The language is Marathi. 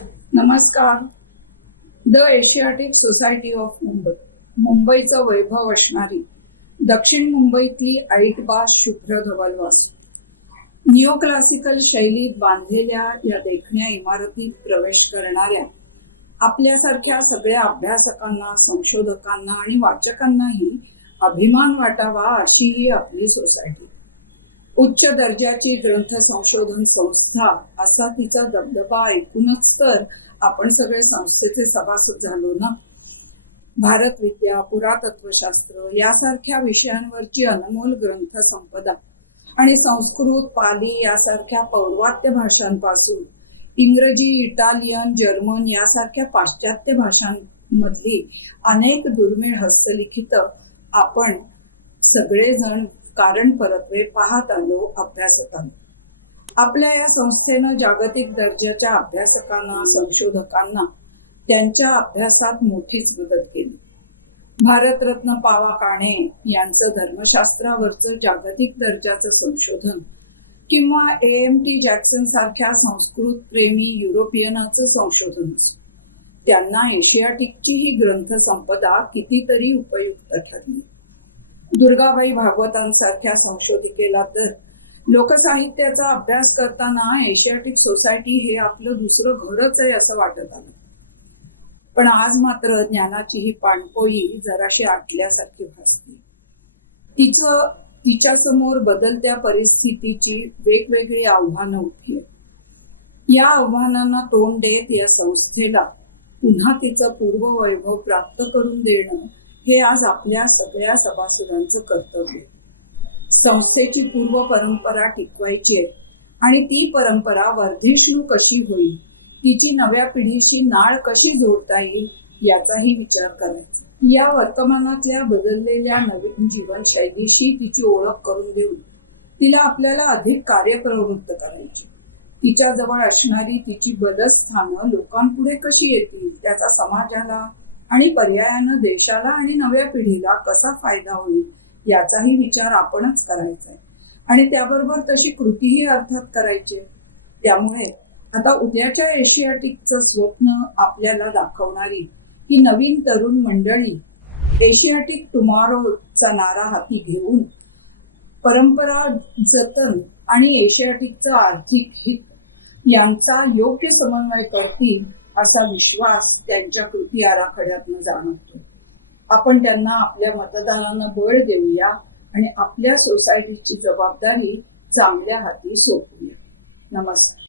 नमस्कार. The Asiatic society of Mumbai, मुंबईचं वैभव असणारी दक्षिण मुंबईतली ऐटबाज शुभ्र धवलवास निओ क्लासिकल शैलीत बांधलेल्या या देखण्या इमारतीत प्रवेश करणाऱ्या आपल्यासारख्या सगळ्या अभ्यासकांना, संशोधकांना आणि वाचकांनाही अभिमान वाटावा अशी ही आपली सोसायटी. उच्च दर्जाची ग्रंथ संशोधन संस्था असा तिचा दबदबा ऐकूनच तर आपण सगळे संस्थेचे सभासद झालो ना. भारत विद्या, पुरातत्वशास्त्र यासारख्या विषयांवरची अनमोल ग्रंथ संपदा आणि संस्कृत, पाली यासारख्या पौर्वात्य भाषांपासून इंग्रजी, इटालियन, जर्मन यासारख्या पाश्चात्य भाषांमधली अनेक दुर्मिळ हस्तलिखित आपण सगळेजण कारण परत्वे पाहत आलो, अभ्यासत आलो. आपल्या या संस्थेनं जागतिक दर्जाच्या अभ्यासकांना, संशोधकांना त्यांच्या अभ्यासात मोठीच मदत केली. भारतरत्न पा.वा. काणे यांचं धर्मशास्त्रावरचं जागतिक दर्जाचं संशोधन किंवा A.M.T. जॅक्सन सारख्या संस्कृत प्रेमी युरोपियनाचं संशोधन असो, त्यांना एशियाटिकची ही ग्रंथ संपदा कितीतरी उपयुक्त ठरली. दुर्गाबाई भागवतांसारख्या संशोधिकेला तर लोकसाहित्याचा अभ्यास करताना एशियाटिक सोसायटी हे आपलं दुसरं घरच आहे असं वाटत आलं. पण आज मात्र ज्ञानाची ही पाणपोई जराशी आटल्यासारखी भासते. तिच्यासमोर बदलत्या परिस्थितीची वेगवेगळी आव्हानं उठी. या आव्हानांना तोंड देत या संस्थेला पुन्हा तिचं पूर्ववैभव प्राप्त करून देणं हे आज आपल्या सगळ्या सभासदांचं कर्तव्य. संस्थेची पूर्व परंपरा टिकवायची आहे आणि ती परंपरा वर्धिष्णू कशी होईल, तिची नव्या पिढीशी नाळ कशी जोडता येईल याचाही विचार करायचा. या वर्तमानातल्या बदललेल्या नवीन जीवनशैलीशी तिची ओळख करून देऊन तिला आपल्याला अधिक कार्यप्रवृत्त करायची. तिच्याजवळ असणारी तिची बलस्थानं लोकांपुढे कशी येतील, त्याचा समाजाला आणि पर्यायानं देशाला आणि नव्या पिढीला कसा फायदा होईल याचाही विचार आपणच करायचा आहे आणि त्याबरोबर तशी कृतीही अर्थात करायची. त्यामुळे आता उद्याच्या एशियाटिकचं स्वप्न आपल्याला दाखवणारी ही नवीन तरुण मंडळी एशियाटिक टुमॉरोचा नारा हाती घेऊन परंपरा जतन आणि एशियाटिकचं आर्थिक हित यांचा योग्य समन्वय करतील असा विश्वास त्यांच्या कृती आराखड्यातनं जाणवतो. आपण त्यांना आपल्या मतदानानं बळ देऊया आणि आपल्या सोसायटीची जबाबदारी चांगल्या हाती सोपवूया. नमस्कार.